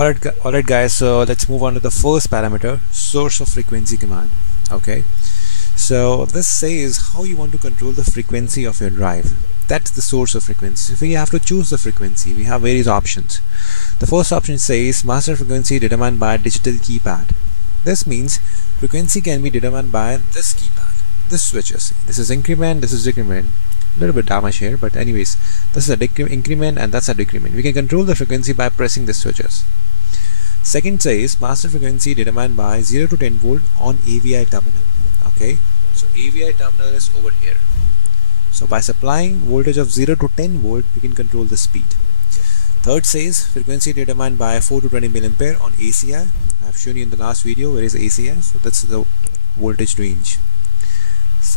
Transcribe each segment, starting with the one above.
Alright guys, so let's move on to the first parameter, source of frequency command. Okay, so this says how you want to control the frequency of your drive. That's the source of frequency. So we have to choose the frequency. We have various options. The first option says master frequency determined by digital keypad. This means frequency can be determined by this keypad, this switches. This is increment, this is decrement. A little bit damage here, but anyways, this is a increment and that's a decrement. We can control the frequency by pressing the switches. Second says master frequency determined by 0 to 10 volt on AVI terminal. Okay, so AVI terminal is over here. So by supplying voltage of 0 to 10 volt, we can control the speed. Third says frequency determined by 4 to 20 milliampere on ACI. I have shown you in the last video where is ACI, so that's the voltage range.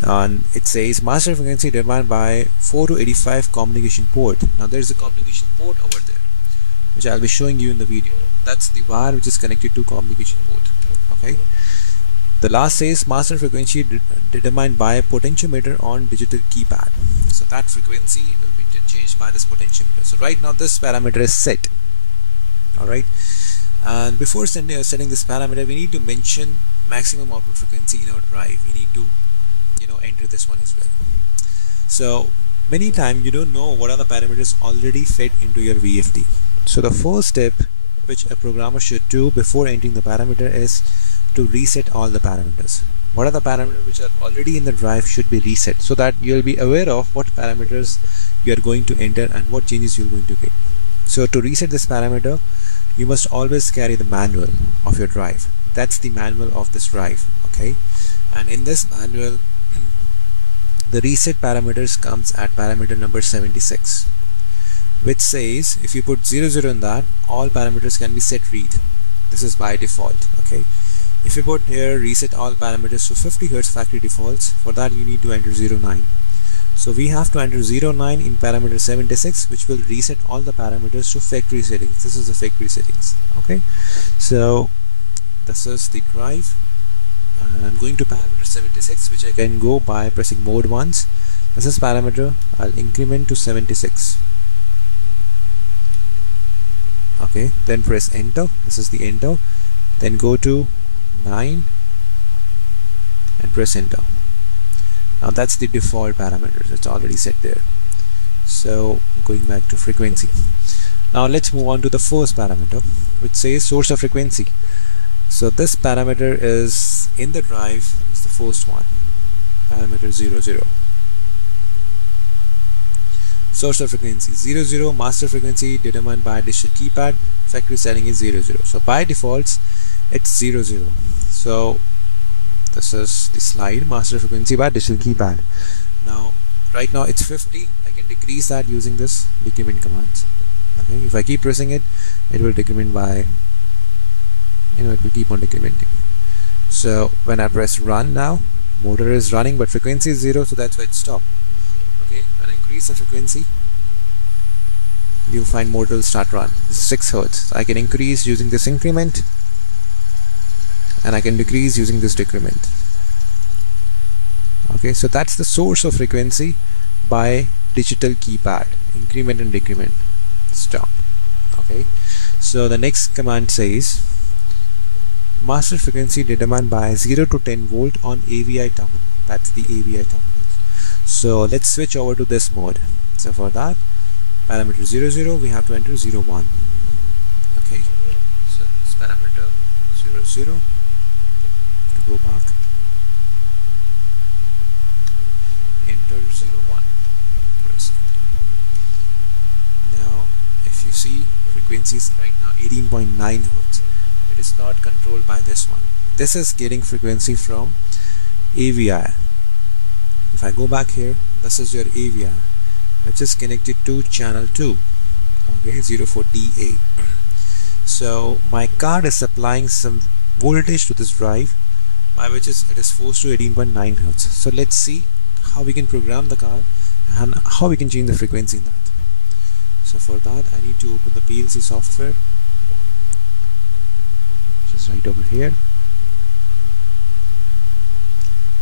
And it says master frequency determined by 4 to 85 communication port. Now there is a communication port over there, which I'll be showing you in the video. That's the wire which is connected to communication port. Okay. The last says master frequency determined by potentiometer on digital keypad. So that frequency will be changed by this potentiometer. So right now this parameter is set. Alright. And before setting this parameter, we need to mention maximum output frequency in our drive. We need to enter this one as well. So many times you don't know what are the parameters already fed into your VFD. So the first step which a programmer should do before entering the parameter is to reset all the parameters. What are the parameters which are already in the drive should be reset, so that you'll be aware of what parameters you are going to enter and what changes you're going to get. So to reset this parameter, you must always carry the manual of your drive. That's the manual of this drive. Okay, and in this manual the reset parameters comes at parameter number 76, which says if you put 00 in that, all parameters can be set read. This is by default. Okay, if you put here reset all parameters to 50 Hz factory defaults, for that you need to enter 09. So we have to enter 09 in parameter 76, which will reset all the parameters to factory settings. This is the factory settings. Okay, so this is the drive. And I'm going to parameter 76, which I can go by pressing mode once. This is parameter. I'll increment to 76. Okay, then press enter. This is the enter. Then go to 9 and press enter. Now that's the default parameters. It's already set there. So going back to frequency. Now let's move on to the first parameter, which says source of frequency. So this parameter is in the drive, is the first one, parameter 00. Source of frequency 00, master frequency determined by digital keypad, factory setting is 00. So by default it's 00. So this is the slide, master frequency by digital keypad. Now right now it's 50. I can decrease that using this decrement commands. Okay, if I keep pressing it, it will decrement by, it will keep on decrementing. So when I press run now, motor is running but frequency is 0, so that's why it stopped. Okay, when I increase the frequency, you'll find motor will start run. This is 6 Hz. So I can increase using this increment and I can decrease using this decrement. Okay, so that's the source of frequency by digital keypad, increment and decrement. Stop. Okay, so the next command says master frequency determined by 0 to 10 volt on AVI terminal. That's the AVI terminal. So let's switch over to this mode. So for that, parameter 00, we have to enter 01. Okay, so this parameter 00, go back, enter 01, press enter. Now if you see, frequency is right now 18.9 Hz. It is not controlled by this one. This is getting frequency from AVI. If I go back here, this is your AVI, which is connected to channel 2. Okay, 04DA. So my card is supplying some voltage to this drive, by which it is forced to 18.9 Hz. So let's see how we can program the card and how we can change the frequency in that. So for that, I need to open the PLC software, which is right over here.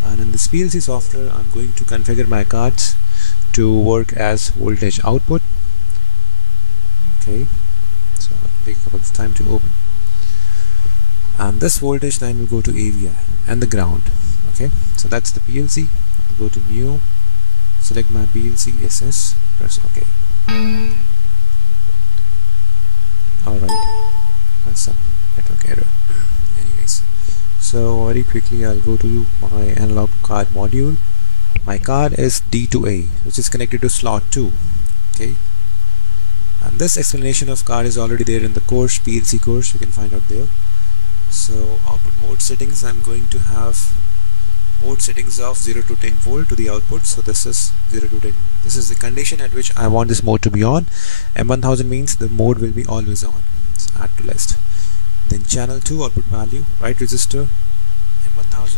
And in this PLC software, I'm going to configure my cards to work as voltage output. Okay, so take a couple of time to open. And this voltage line will go to AVI and the ground. Okay, so that's the PLC. I'll go to new, select my PLC SS, press OK. Alright, that's some network error. Anyways, so very quickly I'll go to my analog card module. My card is D2A, which is connected to slot 2. Okay, and this explanation of card is already there in the course, PLC course, you can find out there. So output mode settings, I'm going to have mode settings of 0 to 10 volt to the output. So this is 0 to 10. This is the condition at which I want this mode to be on. M1000 means the mode will be always on. So add to list. Then channel 2 output value, right resistor M1000.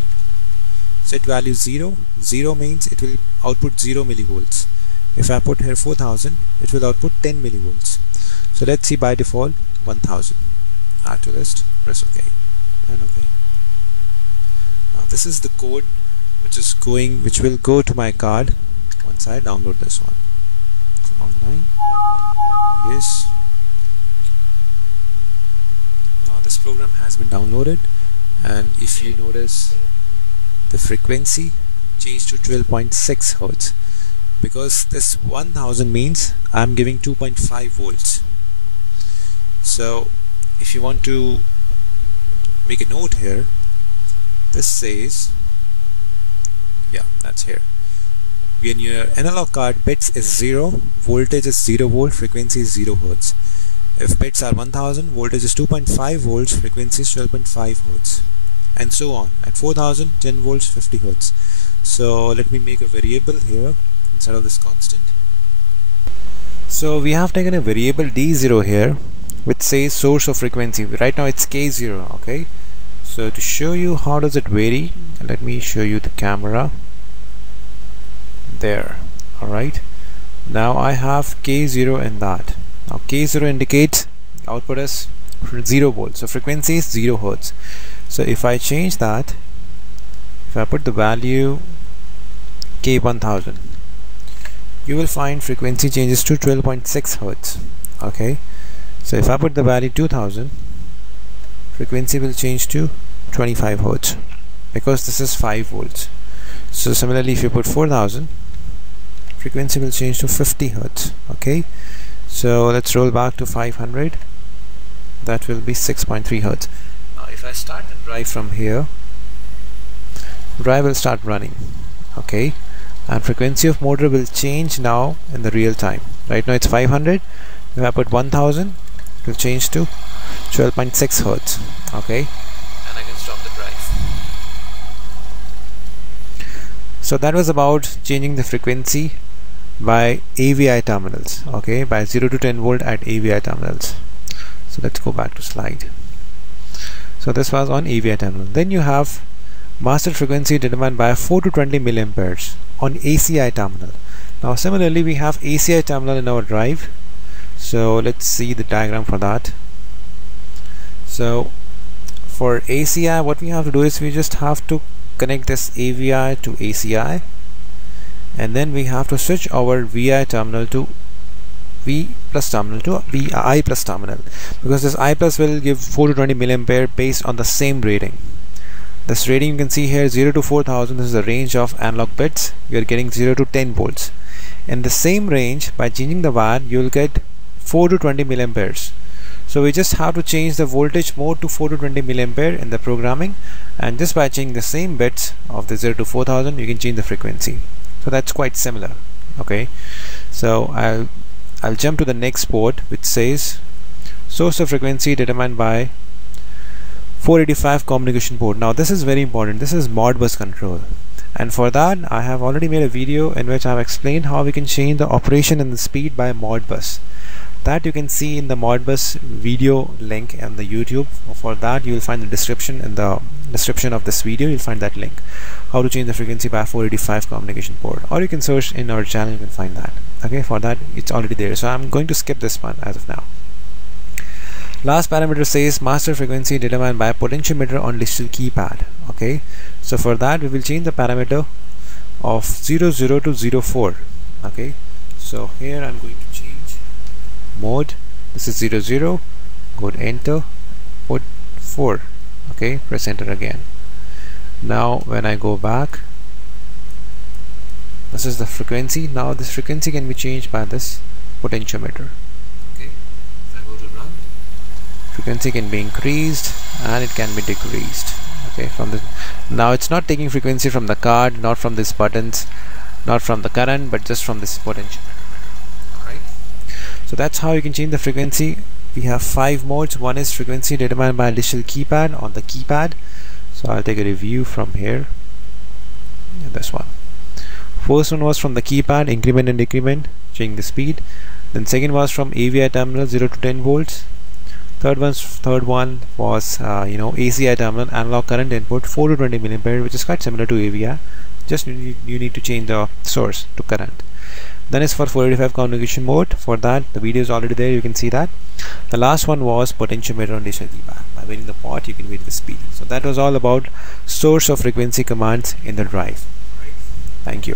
Set value 0. 0 means it will output 0 millivolts. If I put here 4000, it will output 10 millivolts. So let's see by default 1000. Add to list, press OK and OK. Now this is the code which will go to my card once I download this one. So online, yes. Now this program has been downloaded, and if you notice, the frequency changed to 12.6 Hertz, because this 1000 means I'm giving 2.5 volts. So if you want to make a note here, this says, yeah, that's here. When your analog card bits is 0, voltage is 0 volt, frequency is 0 Hertz. If bits are 1000, voltage is 2.5 volts, frequency is 12.5 Hertz, and so on. At 4000, 10 volts, 50 Hertz. So let me make a variable here instead of this constant. So we have taken a variable D0 here, which says source of frequency. Right now it's K0. Okay, so to show you how does it vary, let me show you the camera there. Alright, now I have K0 in that. Now K0 indicates output is 0 volts, so frequency is 0 Hertz. So if I change that, if I put the value K1000, you will find frequency changes to 12.6 Hertz. Okay, so if I put the value 2000, frequency will change to 25 Hertz, because this is 5 volts. So similarly, if you put 4000, frequency will change to 50 Hertz. Okay, so let's roll back to 500, that will be 6.3 Hertz. Now if I start the drive from here, drive will start running. Okay, and frequency of motor will change now in the real time. Right now it's 500. If I put 1000, it will change to 12.6 Hertz. Okay, and I can stop the drive. So that was about changing the frequency by AVI terminals. Okay, by 0 to 10 volt at AVI terminals. So let's go back to slide. So this was on AVI terminal. Then you have master frequency determined by 4 to 20 milliamperes on ACI terminal. Now similarly, we have ACI terminal in our drive. So let's see the diagram for that. So for ACI, what we have to do is we just have to connect this AVI to ACI, and then we have to switch our VI terminal to V plus terminal to VI plus terminal, because this I plus will give 4 to 20 milliampere based on the same rating. This rating you can see here, 0 to 4000, this is the range of analog bits. You are getting 0 to 10 volts. In the same range, by changing the VAR, you will get 4 to 20 milliamperes. So we just have to change the voltage mode to 4 to 20 milliampere in the programming, and just by changing the same bits of the 0 to 4000, you can change the frequency. So that's quite similar. Okay, so I'll jump to the next port, which says source of frequency determined by 485 communication port. Now this is very important. This is Modbus control, and for that I have already made a video in which I have explained how we can change the operation and the speed by Modbus. That you can see in the Modbus video link on the YouTube. For that you will find the description, in the description of this video you'll find that link, how to change the frequency by 485 communication port, or you can search in our channel, you can find that. Okay, for that it's already there, so I'm going to skip this one as of now. Last parameter says master frequency determined by potentiometer on digital keypad. Okay, so for that we will change the parameter of 00 to 04. Okay, so here I'm going to change mode. This is 00, go to enter, put 4. Okay, press enter again. Now when I go back, this is the frequency. Now this frequency can be changed by this potentiometer. Okay, if I go to run, frequency can be increased and it can be decreased. Okay, from the now it's not taking frequency from the card, not from these buttons, not from the current, but just from this potentiometer. Alright, so that's how you can change the frequency. We have 5 modes. One is frequency determined by digital keypad on the keypad. So I'll take a review from here. Yeah, this one. First one was from the keypad, increment and decrement, changing the speed. Then second was from AVI terminal 0 to 10 volts. Third one was ACI terminal, analog current input 4 to 20 milliampere, which is quite similar to AVI. Just you need to change the source to current. Then is for 485 communication mode. For that, the video is already there, you can see that. The last one was potentiometer on digital keypad. By varying the pot, you can vary the speed. So that was all about source of frequency commands in the drive. Thank you.